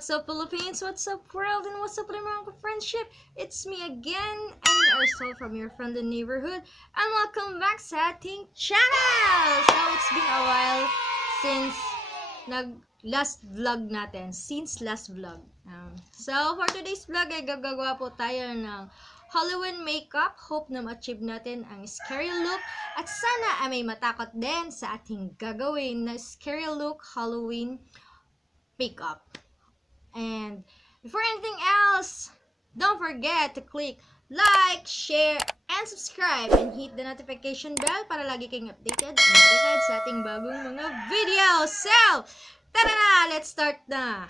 what's up Philippines, what's up world, and what's up Limango friendship? It's me again, and Ursula from your friend in neighborhood, and welcome back sa ating channel! So, it's been a while since last vlog natin, so, for today's vlog ay gagawa po tayo ng Halloween makeup. Hope na ma-achieve natin ang scary look at sana ay may matakot din sa ating gagawin na scary look Halloween makeup. And before anything else, don't forget to click like, share, and subscribe, and hit the notification bell para lagi kayong updated and notified sa ating bagong mga videos. So, tara na! Let's start na!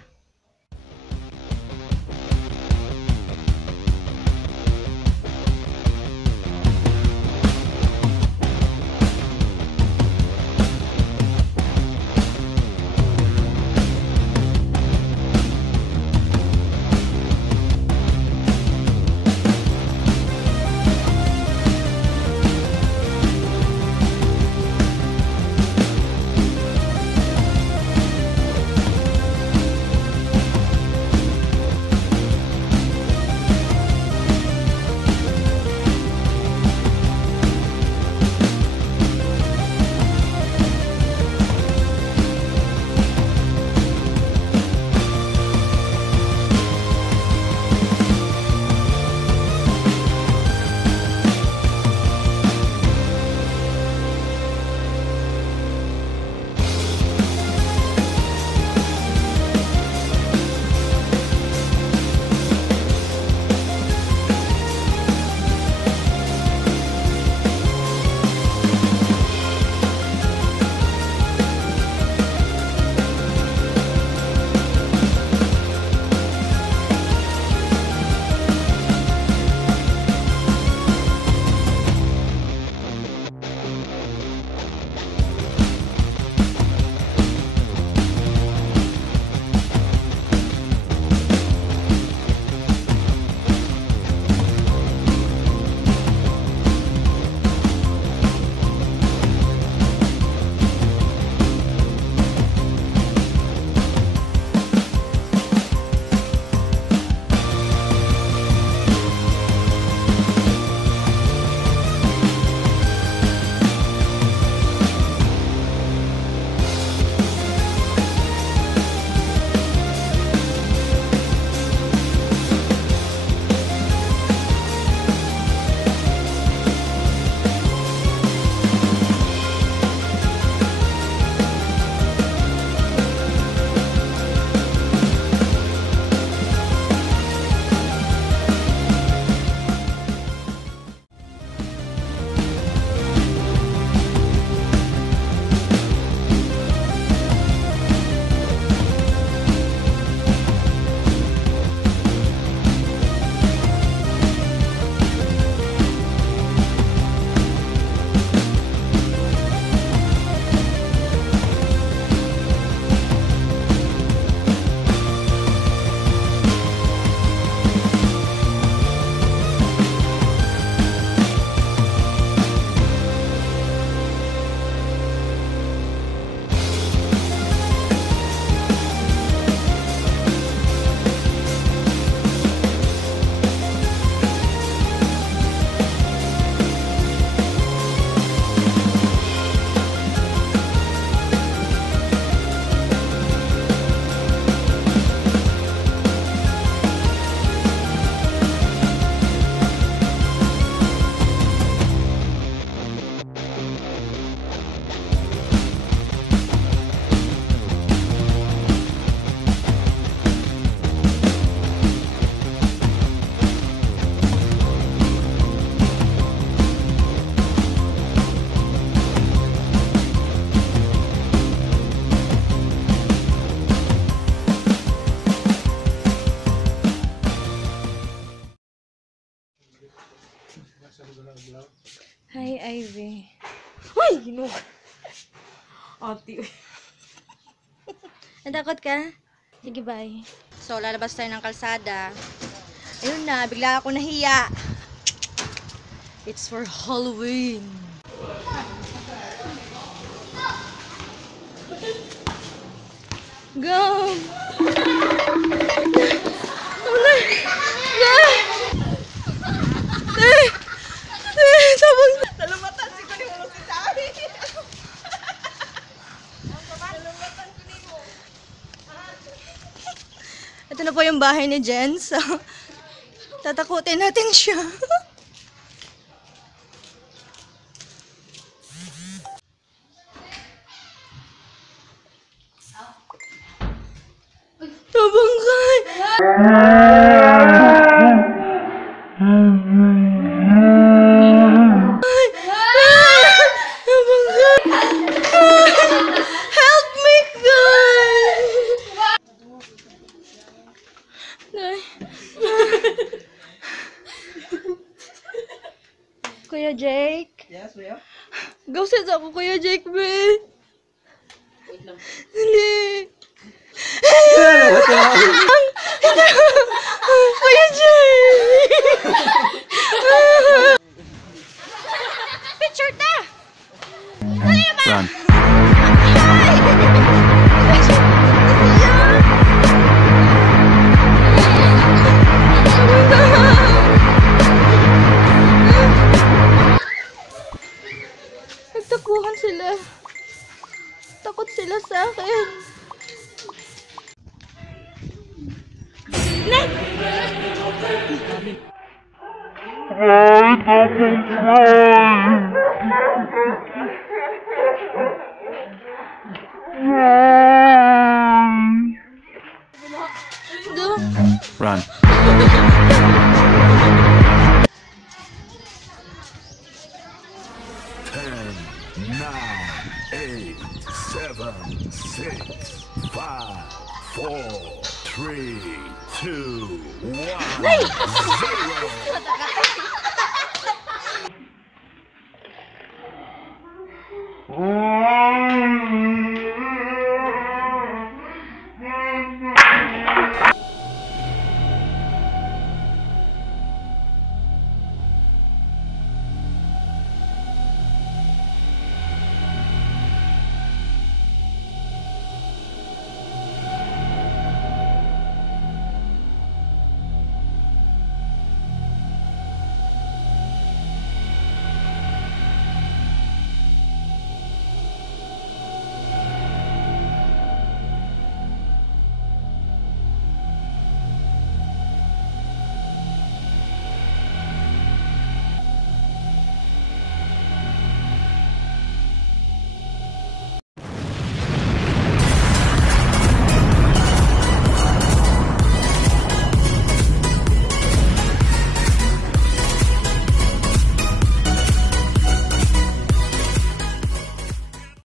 Hi, Ivy. Uy! Ginug! Ati. Natakot ka? Sige, bye. So, lalabas tayo ng kalsada. Ayun na, bigla ako nahiya. It's for Halloween. Go! Ito na po yung bahay ni Jen. So, tatakutin natin siya. Tabangkay! Help me, guys! Kuya Jake? Yes, we are. Gawin ako, Kuya Jake, be. Wait lang. Dali. Kuya Jake! Picture ta! Run. Nagtakuhan sila. Takot sila sa akin. Run. 8, 7, 6, 5, 4, 3, 2, 1, 0.